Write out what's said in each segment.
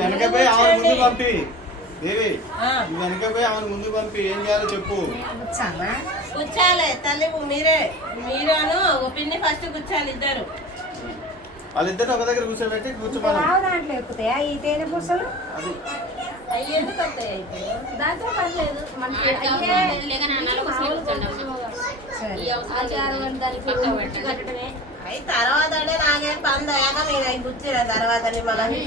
వెనకపోయి ఆమెను ముందు పంపి దేవి, వెనకపోయి ఆమెను ముందు పంపి ఏం చేయాలో చెప్పు. కూర్చాలి తల్లి, మీరేను ఒక పిన్ని ఫస్ట్ కూర్చోాలి ఇద్దరు. వాళ్ళిద్దరు ఒక దగ్గర కూర్చోబెట్టి కూర్చోమని. దాంట్లో ఎక్కుతాయా ఈ తేనె పూసలు? అది అవి ఎందుకు వస్తాయి అయితే దాంట్లో పర్లేదు మనకి కట్టడమే. అవి తర్వాత నాకేం పని దయాక నేను అవి కూర్చున్న తర్వాత మళ్ళీ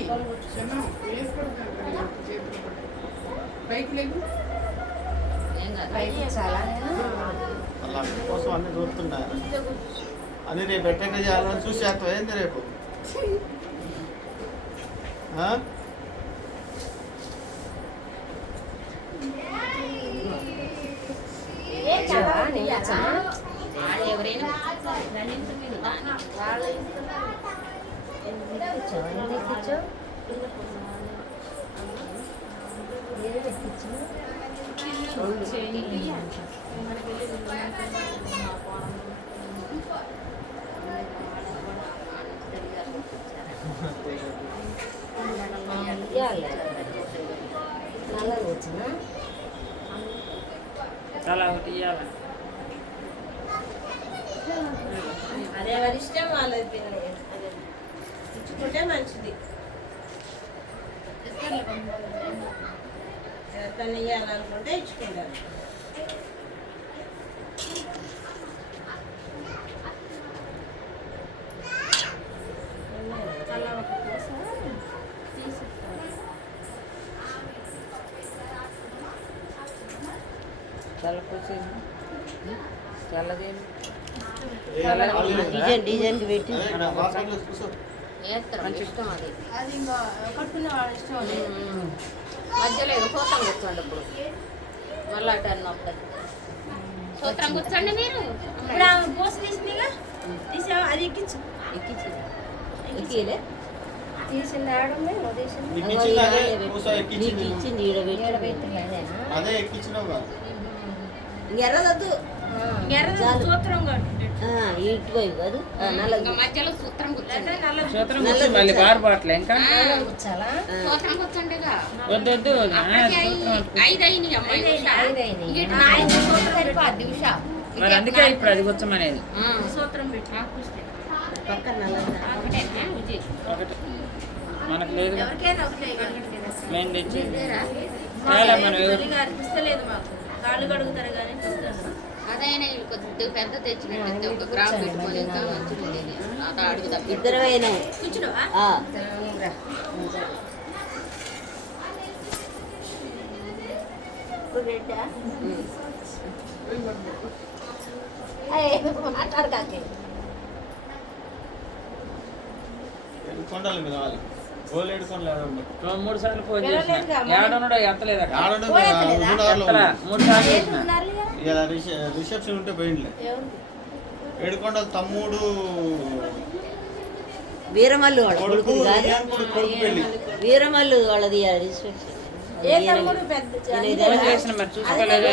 అలా కోసం అన్ని దొరుకుతున్నాయి అని. రేపు ఎట్టెక్క చేయాలని చూసి చేస్తావు ఏంది రేపు? అలా ఒకటి ఇవ్వాలి. అదే ఎవరి ఇష్టం వాళ్ళది పిన్ని, ఇచ్చుకుంటే మంచిది. ఎవరికన్నా ఇవ్వాలనుకుంటే ఇచ్చుకుంటారు. డిజైన్ కి పెట్టి మధ్యలో సూత్రం కూర్చోండి. ఇప్పుడు మళ్ళీ అటు అన్నప్పుడు సూత్రం కూర్చోండి. మీరు పోస తీసిందిగా తీసా, అది ఎక్కించు. ఎక్కిలే తీసింది ఆడమే అదే ఎక్కించినావు కదా. ఎర్రదొద్దు, సూత్రం ఇటు పోయి కాదు మధ్యలో సూత్రం కూర్చోండి. సూత్రం కూర్చో, మళ్ళీ బారు బాట్లే ఇంకా సూత్రం కూర్చోండి. వద్దొద్దు, 5 మరి అందుకే ఇప్పుడు అది కూర్చోమనేది. సూత్రం పెట్టి ఒకటి మనకు లేదు, ఎవరికైనా ఒకటే మేము తెచ్చి చాలా మనం అనిపిస్తలేదు మాకు. కాళ్ళు కడుగుతారు కానీ అదైనా కొద్దిగా పెద్ద తెచ్చినట్టు ఒక గ్రామ్ పెట్టుకొని అడుగుతాం. ఇద్దరు అయినా కూర్చున్నావా? మాట్లాడకాకే కొండల మీద వాళ్ళు గోలేడు కొండలు 3 సార్లు ఫోన్ చేసిన, ఏడన్నాడో ఎత్తలేదు. 3 సార్లు చేసిన. రిసెప్షన్ ఉంటే పోయిండ్లే. ఏడుకొండల తమ్ముడు వీరమల్లు వాళ్ళ కొడుకు పెళ్లి. వీరమల్లు వాళ్ళది ఫోన్ చేసిన మరి చూసుకోలేదు.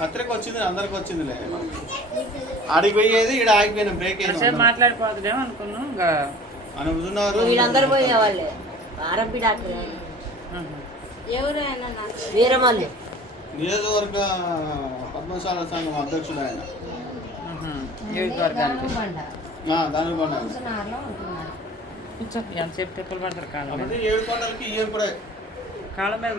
పత్రిక వచ్చింది, అందరికి వచ్చిందిలే. ఆడికి పోయేది ఇక్కడ ఆగిపోయిన బ్రేక్ మాట్లాడిపోతుందేమో అనుకున్నాం. ఇంకా వీళ్ళందరూ పోయేవాళ్ళే. ఆర్ఎంపీ డాక్టర్ ఎవరైనా వీరమల్లు నియోజకవర్గ పద్మశాల సంఘం అధ్యక్షుడు ఆయన. నియోజకవర్గానికి దానికి ఎంతసేపు తిప్పలు పడతారు కాళ్ళ మీద. 7 కొండలకి ఇయ్యం కూడా కాళ్ళ మీద